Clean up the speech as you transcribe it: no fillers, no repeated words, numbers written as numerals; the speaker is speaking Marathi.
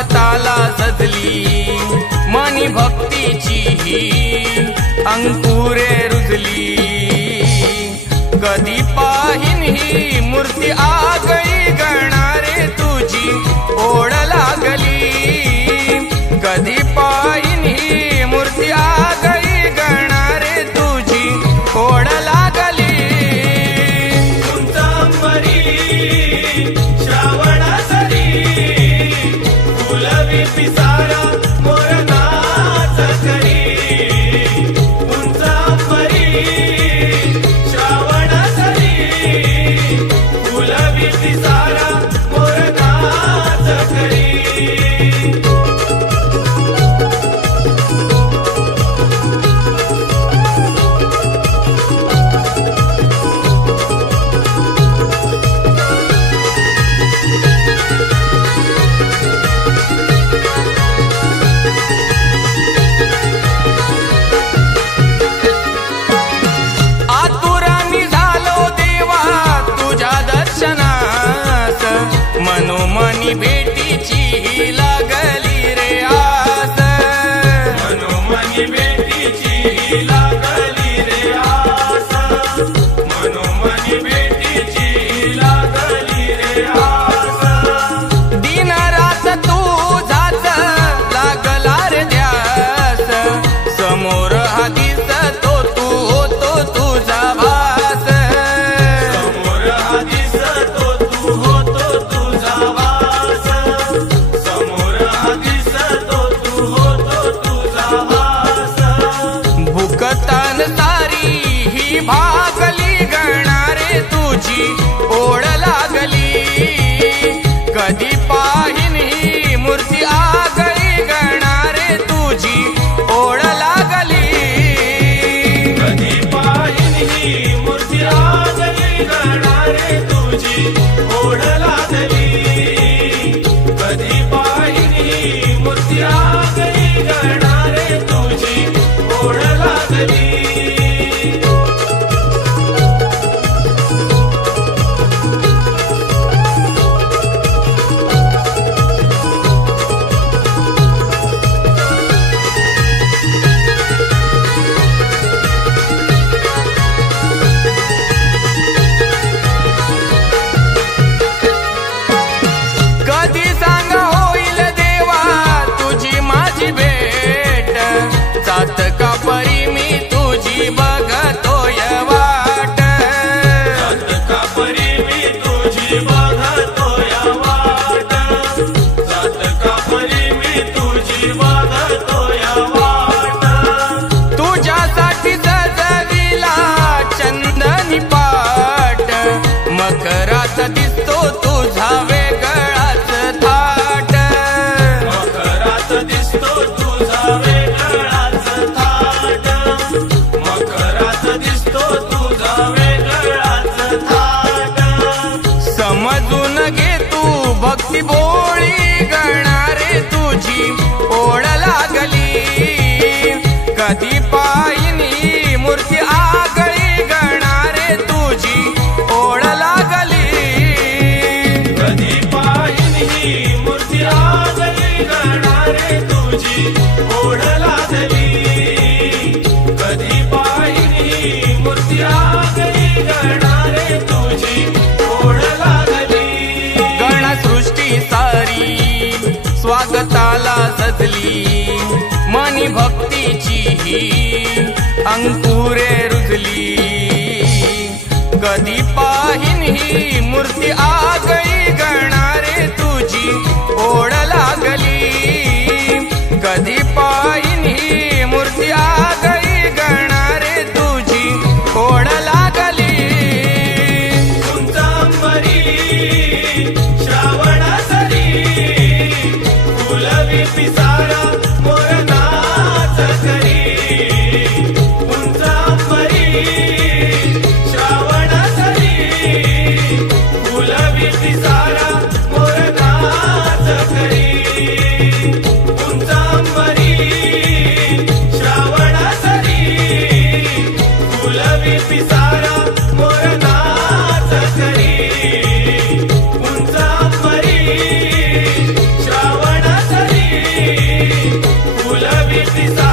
स्वागताला सजली मनी भक्तीची ही अंकुरे रुजली। कधी पाहिन ही मूर्ती आगळी गणारे तुझी ओढ लागली। कधी पाहिन ही मूर्ती आगळी गणारे तुझी ओढ लागली। पिसारा मोर नाच करी उंच अंबरी श्रावण सरी फुलवी पिसारा मोर नाच करी। मनोमनी भेटीची लागली रे आस। मनोमनी भेटीची लागली रे आस। मनोमनी भेटीची लागली रे आस। दिन रात तुझाच लागला रे ध्यास। समोर हा दिसतो तू होतो तुझा भास। समोर हा दिसतो तू होतो तुझा भास। समोर हा दिसतो तू होतो तुझा भास। भुकतान सारी ही भागली गणारे तुझी ओढ लागली। कधी पाहिन ही मूर्ती आगळी गणारे तुझी ओढ लागली। कधी पाहिन ही मूर्ती आगळी गणारे तुझी ओढ लागली। कधी पाहिन ही मूर्ती आगळी गणारे तुझी ओढ लागली। कधी सांग होईल देवा तुझी माझी भेट। जात का परी मी तुझी बघतोय वाट। जात का परी मी तुझी बघतोय वाट। जात का परी मी तुझी बघतोय वाट। तुझ्यासाठी सजविला चंदनी पाट। मकरात दिसतो तुझा वेगळाच थाट। मकरात दिसतो तुझा वेगळाच थाट। मकरात दिसतो तुझा वेगळाच थाट। समजून घे तू भक्ती बोळी गणारे तुझी ओढ लागली। कधी पाहिनी मूर्ती आगळी गणारे तुझी ओढ लागली। कधी पाहिन ही मूर्ती आगळी गणारे तुझी ओढ लागली। कधी पाहिन ही मूर्ती आगळी गणारे तुझी ओढ लागली। गणसृष्टी सारी स्वागताला सजली मनी भक्तीची ही अंकुरे रुजली। कधी पाहिन ही मूर्ती आगळी गणारे तुझी ओढ लागली। कधी पाहिन ही मूर्ती आगळी गणारे तुझी ओढ लागली। उंच अंबरी श्रावण सरी फुलवी पिसारा मोर नाच करी उंच अंबरी श्रावण सरी फुलवी पिसारा मोर नाच करी। पिसारा